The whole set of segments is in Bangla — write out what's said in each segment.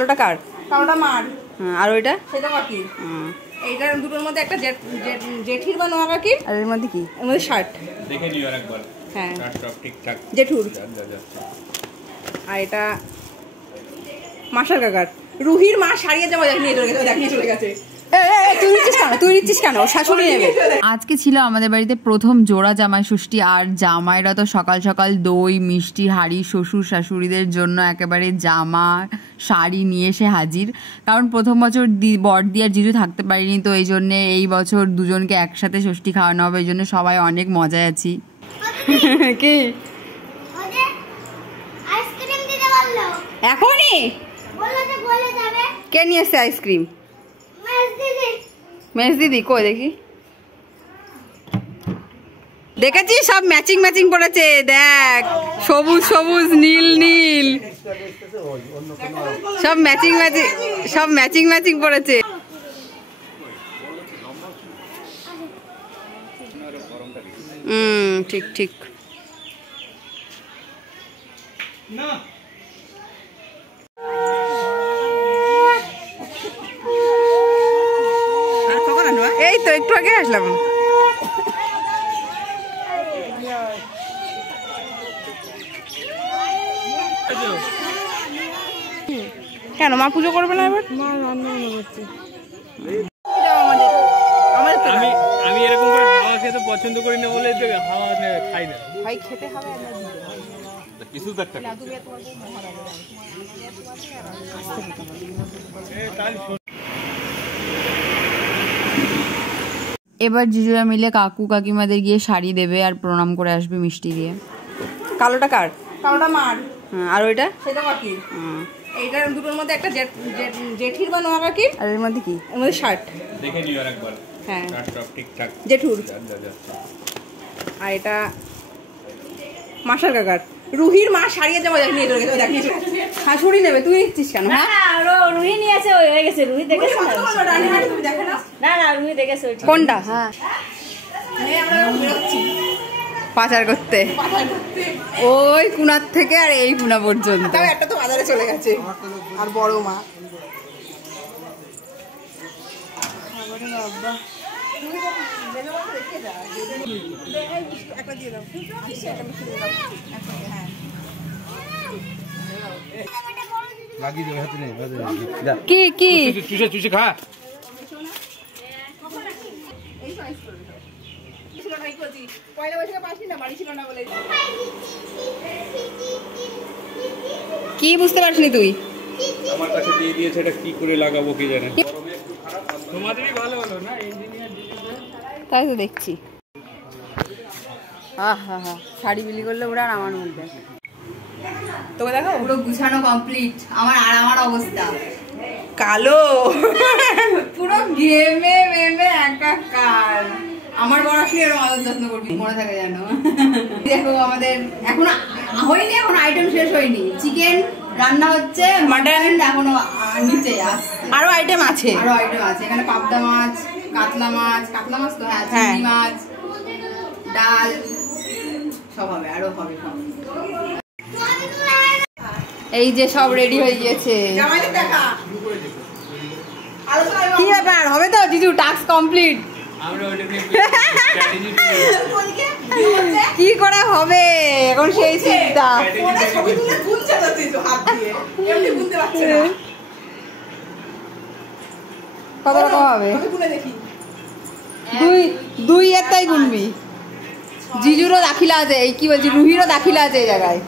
কালোটা কার? কালোটা মার। আর ওইটা? সেটা কাকি। এইটার দুটোর মধ্যে একটা জেঠির বা নোয়া কাকির। আর এর মধ্যে কি? এর মধ্যে শার্ট। দেখে নিও একবার। হ্যাঁ সব ঠিকঠাক। জেঠুর। আর এটা মাসার কাকার। রুহির মা সারিয়ে জামা নিয়ে চলে গেছে। তুই দিচ্ছিস কেন? শাশুড়ি নেবে। আজকে ছিল আমাদের বাড়িতে প্রথম জোড়া জামাই ষষ্ঠী। আর জামাইরা তো সকাল সকাল দই মিষ্টি হাড়ি শ্বশুর শাশুড়িদের জন্য একেবারে জামা শাড়ি নিয়ে এসে হাজির। কারণ প্রথম বছর বড়দি আর জিজু থাকতে পারিনি, তো এই জন্যে এই বছর দুজনকে একসাথে ষষ্ঠী খাওয়ানো হবে। এই জন্য সবাই অনেক মজায় আছি। কি এখনই কে নিয়ে এসছে আইসক্রিম? মেজ দিদি কই দেখি। দেখেছিস সব ম্যাচিং ম্যাচিং পড়েছে, দেখ সবুজ সবুজ নীল নীল সব ম্যাচিং ম্যাচিং, সব ম্যাচিং ম্যাচিং পড়েছে। ঠিক ঠিক। এই তো একটু আগে আসলাম। কেন মা পুজো করবে না এবার? আমি এরকম করে হাওয়া খেতে পছন্দ করি না বলে হাওয়া খাই না। ভাই খেতে হবে কিছু একটা এবার জিজুরা মিলে কাকু কাকিমাদের গিয়ে শাড়ি দেবে আর প্রণাম করে আসবে মিষ্টি দিয়ে। কালোটা কার? কালোটা মার। আর ওইটা? সেটা কাকির। এইটার দুটোর মধ্যে একটা জেঠির বা নোয়া কাকির। আর এর মধ্যে কি? এর মধ্যে শার্ট। দেখে নিও একবার। হ্যাঁ সব ঠিকঠাক। জেঠুর। আর এটা মাসার কাকার। রুহির মা সারিয়ে জামা নিয়ে চলে গেছে। শাশুড়ি নেবে, তুই নিচ্ছিস কেন? হ্যাঁ রুহি নিয়েছে, হয়ে গেছে। রুহি দেখেছে না? না রুহি দেখেছে। কোনটা? হ্যাঁ পাচার করতে ওই কুনার থেকে আর এই কুনা পর্যন্ত। একটা তো বাজারে চলে গেছে। আর বড় মা কি কি চুষে খা। কি বুঝতে পারছিস তুই? আমার কাছে দিয়ে দিয়েছে, এটা কি করে লাগাবো কি জানে। তোমাদেরই ভালো হলো না ইঞ্জিনিয়ার দিদিদের। তাই তো দেখছি। শাড়ি বিলি করলে ওরা আর আমার মধ্যে তোকে দেখো পুরো গুছানো কমপ্লিট। আমার অবস্থা কালো পুরো গেমে মেমে একাকার। আমার বড় আসলে এরকম আদর যত্ন করবি, মনে থাকে জানো। দেখো আমাদের এখন হয়নি, এখন আইটেম শেষ হয়নি। চিকেন রান্না হচ্ছে, মাটন এখনো নিচে আসছে। আরো আইটেম আছে, এখানে পাবদা মাছ, কাতলা মাছ তো হ্যাঁ, চিংড়ি মাছ, ডাল সব হবে, আরো হবে সব। এই যে সব রেডি হয়ে গিয়েছে। কি ব্যাপার, হবে তো জিজু? Task complete. কি করে হবে এখন সেই চিন্তা। কত রকম হবে? দুই এর তাই গুনবি। জিজুরও দাখিলা আছে, এই কি বলছি, রুহিরও দাখিলা আছে এই জায়গায়।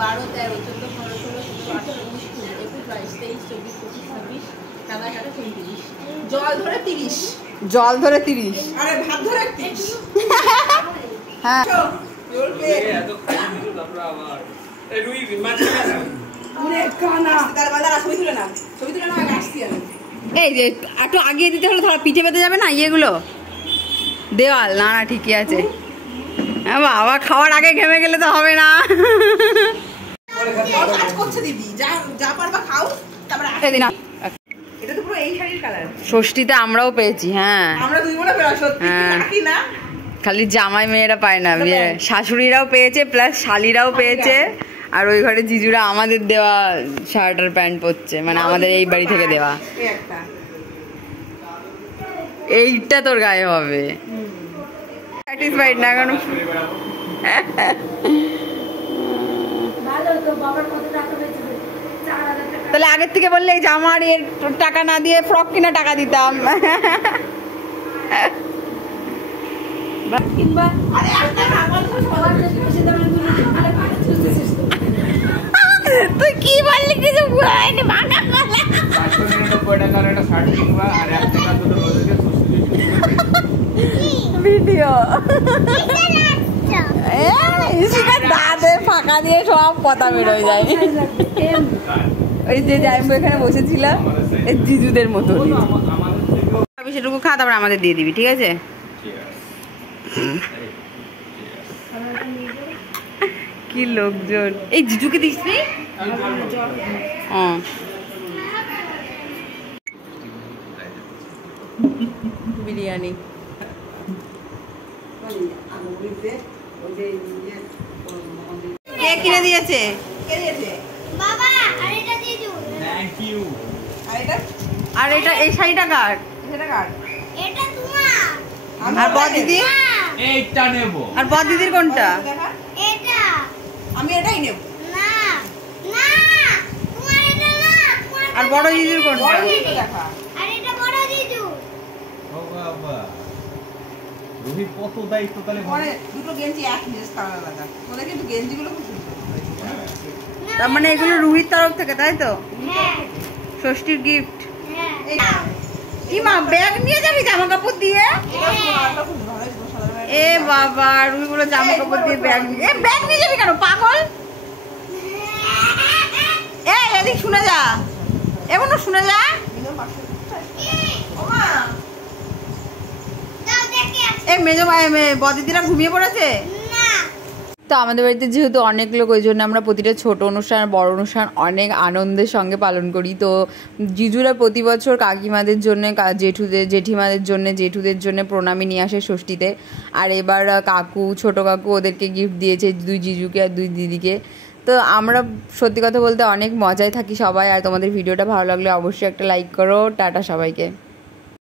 12, 13, 14, 15, 16, 17, 18, 19, 20, 21, 22, 23, 24, 25, 26, 27, 28, 29। জল ধরে 30। আরে ভাত ধরে 30। হ্যাঁ এই যে একটু আগিয়ে দিতে হলে ধরো পিঠে পেতে যাবে না ইয়েগুলো দেওয়াল। না ঠিকই আছে। বাবা খাওয়ার আগে ঘেমে গেলে তো হবে না। ষষ্ঠীতে আমরাও পেয়েছি। হ্যাঁ খালি জামাই মেয়েরা পায় না, শাশুড়িরাও পেয়েছে প্লাস শালিরাও পেয়েছে আর ওই ঘরে জিজুরা আমাদের দেওয়া শার্ট আর প্যান্ট পরছে, মানে আমাদের এই বাড়ি থেকে দেওয়া। এই একটা এইটা তোর গায়ে হবে। স্যাটিসফাইড না কেন? তাহলে আগের থেকে বললে এই জামার এর টাকা না দিয়ে ফ্রক কিনা টাকা দিতাম। কিংবা তুই কি বললি কিছু বুঝাইনি, ভাঙা গলা। 599 টাকার একটা শার্ট কিনবা আর 1 টাকা দুটো রোজকে ভিডিও দাঁতে ফাঁকা দিয়ে সব কথা বেরোয় যায়। ওই যে জাইম্বু এখানে বসেছিল জিজুদের মতো, আমি সেটুকু খা, তারপর আমাদের দিয়ে দিবি, ঠিক আছে? কি লোকজন! এই জিজুকে দিস নি? বিরিয়ানি কে কিনে দিয়েছে? কে দিয়েছে? বাবা আরেকটা দিয়ে দিও। Thank you. আর এটা আর এটা এই শাড়িটা কার? সেটা কার? এটা তোমার। আর বদিদি? এইটা নেব। আর বদিদির কোনটা? দেখা এটা আমি এটাই নেব। না না তোমার এটা না তোমার। আর বড় জিজুর কোনটা? বড় দিকে দেখা। আর এটা বড় দিদু। ও বাবা, রুহি কত দায়িত্ব তাহলে পরে দুটো গেঞ্জি এক মিস কালার লাগা। ওদের কিন্তু গেঞ্জিগুলো খুব সুন্দর। তার মানে এগুলো রুহির তরফ থেকে, তাই তো? হ্যাঁ ষষ্ঠীর গিফট। হ্যাঁ। এই কি মা, ব্যাগ নিয়ে যাবি জামা কাপড় দিয়ে? এটা খুব ভালো সাদা। এ বাবা, রুহি বলে জামা কাপড় দিয়ে ব্যাগ নিয়ে, ব্যাগ নিয়ে যাবি কেন পাগল? এই এদিক শুনে যা, এমনও শুনে যা। ওমা দাও দেখে আসি। এই মেজো বদিদিরা ঘুমিয়ে পড়েছে। না তো আমাদের বাড়িতে যেহেতু অনেক লোক, ওই জন্য আমরা প্রতিটা ছোট অনুষ্ঠান আর বড় অনুষ্ঠান অনেক আনন্দের সঙ্গে পালন করি। তো জিজুরা প্রতি বছর কাকিমাদের জন্য, জেঠুদের জন্য প্রণামী নিয়ে আসে ষষ্ঠীতে। আর এবার কাকু, ছোট কাকু ওদেরকে গিফট দিয়েছে, 2 জিজুকে আর 2 দিদিকে। তো আমরা সত্যি কথা বলতে অনেক মজায় থাকি সবাই। আর তোমাদের ভিডিওটা ভালো লাগলে অবশ্যই একটা লাইক করো। টাটা সবাইকে।